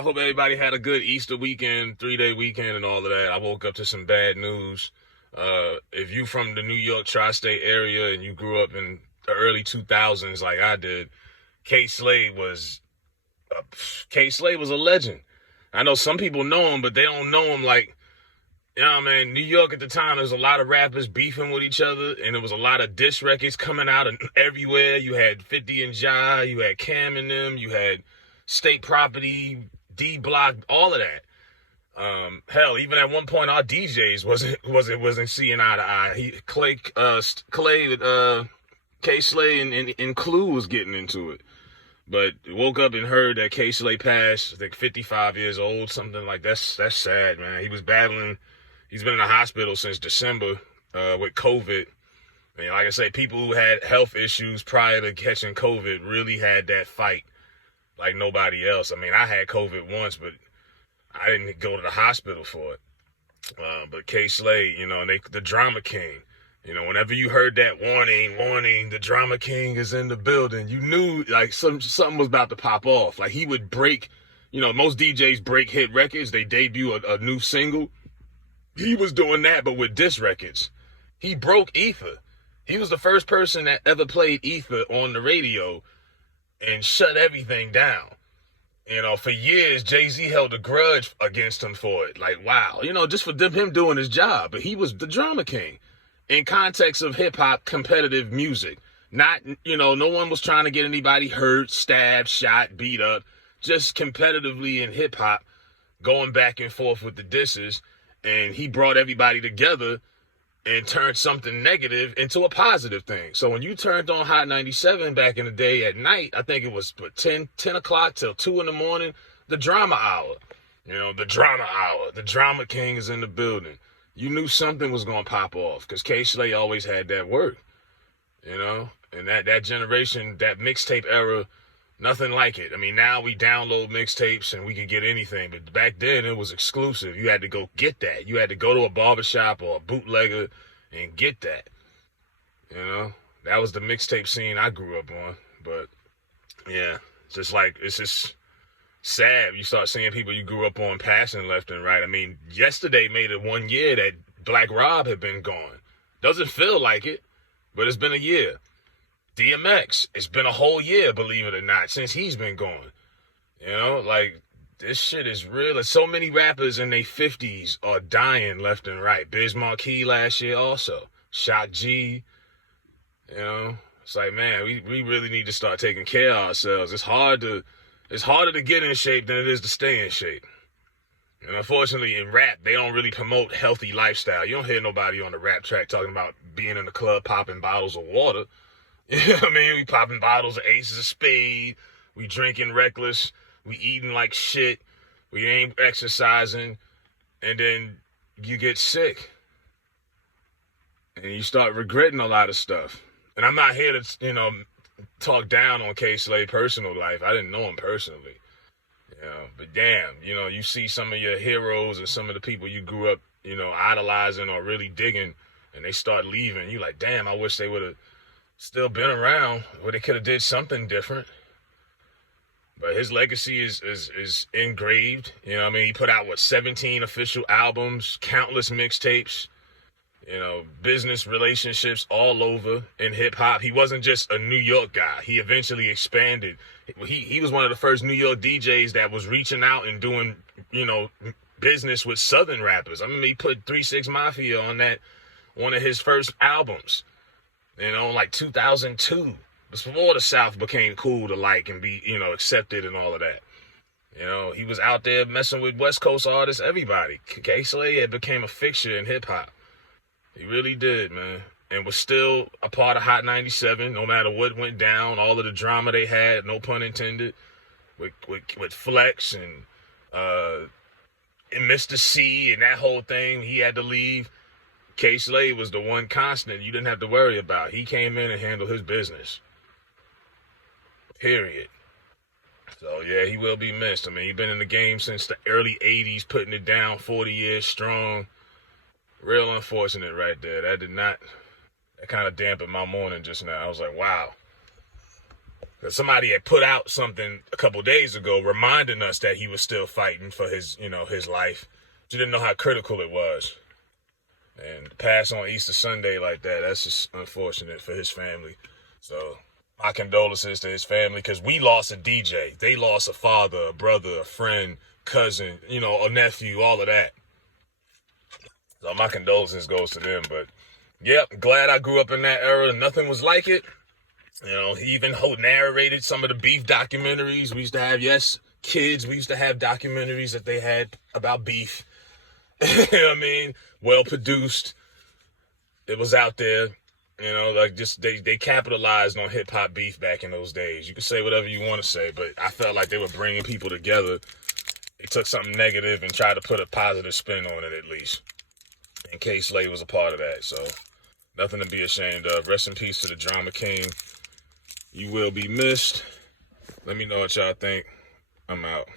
I hope everybody had a good Easter weekend, 3-day weekend, and all of that. I woke up to some bad news. If you from the New York tri-state area and you grew up in the early 2000s like I did, K Slade was uh, K Slade was a legend. I know some people know him, but they don't know him like, man, New York at the time, there was a lot of rappers beefing with each other, and there was a lot of diss records coming out and everywhere. You had 50 and Ja, you had Cam and them, you had State Property, D Block, all of that. Hell, even at one point, our DJs wasn't seeing eye to eye. Clay, K Slay and Clue was getting into it. But woke up and heard that K Slay passed, I think 55 years old, something like that's sad, man. He was battling. He's been in the hospital since December with COVID. I mean, like I say, people who had health issues prior to catching COVID really had that fight like nobody else. I mean, I had COVID once, but I didn't go to the hospital for it. But K Slade, and the Drama King, whenever you heard that warning, the Drama King is in the building, you knew like something was about to pop off. Like he would break, most DJs break hit records. They debut a new single. He was doing that, but with diss records. He broke Ether. He was the first person that ever played Ether on the radio and shut everything down. For years, Jay-Z held a grudge against him for it. Like, wow, just for him doing his job. But he was the Drama King in context of hip-hop competitive music. Not, no one was trying to get anybody hurt, stabbed, shot, beat up. Just competitively in hip-hop, going back and forth with the disses. And he brought everybody together and turned something negative into a positive thing. So when you turned on Hot 97 back in the day at night, I think it was 10 o'clock till 2 in the morning, the Drama Hour. The Drama Hour. The Drama King is in the building. You knew something was going to pop off because K Slay always had that work. And that generation, that mixtape era, nothing like it. I mean, now we download mixtapes and we can get anything. But back then, it was exclusive. You had to go get that. You had to go to a barbershop or a bootlegger and get that. That was the mixtape scene I grew up on. But, yeah, it's just sad. You start seeing people you grew up on passing left and right. I mean, yesterday made it 1 year that Black Rob had been gone. Doesn't feel like it, but it's been a year. DMX, it's been a whole year, believe it or not, since he's been gone. Like, this shit is real. There's so many rappers in their 50s are dying left and right. Biz Markie last year also. Shock G. It's like, man, we really need to start taking care of ourselves. It's harder to get in shape than it is to stay in shape. And unfortunately, in rap, they don't really promote healthy lifestyle. You don't hear nobody on the rap track talking about being in the club popping bottles of water. You know what I mean? We popping bottles of Aces of Spade. We drinking reckless. We eating like shit. We ain't exercising. And then you get sick. And you start regretting a lot of stuff. And I'm not here to, talk down on K Slade's personal life. I didn't know him personally. But damn, you see some of your heroes and some of the people you grew up, idolizing or really digging, and they start leaving. You like, damn, I wish they would have still been around, or they could have did something different. But his legacy is engraved. He put out 17 official albums, countless mixtapes, business relationships all over in hip hop. He wasn't just a New York guy. He eventually expanded. He was one of the first New York DJs that was reaching out and doing, business with Southern rappers. I mean, he put 3 6 Mafia on that, one of his first albums. Like 2002, before the South became cool to like and be, accepted and all of that. He was out there messing with West Coast artists, everybody. K Slade had became a fixture in hip hop. He really did, man. And was still a part of Hot 97, no matter what went down, all of the drama they had, no pun intended, with Flex and Mr. C and that whole thing. He had to leave. K Slade was the one constant you didn't have to worry about. He came in and handled his business. Period. So, yeah, he will be missed. I mean, he's been in the game since the early 80s, putting it down 40 years strong. Real unfortunate right there. That kind of dampened my morning just now. I was like, wow. Somebody had put out something a couple days ago reminding us that he was still fighting for his, his life. You didn't know how critical it was. And to pass on Easter Sunday like that, that's just unfortunate for his family. So my condolences to his family, because we lost a DJ. They lost a father, a brother, a friend, cousin, a nephew, all of that. So my condolences goes to them. But yeah, glad I grew up in that era. Nothing was like it. He even narrated some of the beef documentaries. We used to have, kids. We used to have documentaries that they had about beef. You know what I mean? Well produced. It was out there. Just they capitalized on hip hop beef back in those days. You can say whatever you want to say, but I felt like they were bringing people together. They took something negative and tried to put a positive spin on it, at least. And Kay Slay was a part of that. So nothing to be ashamed of. Rest in peace to the Drama King. You will be missed. Let me know what y'all think. I'm out.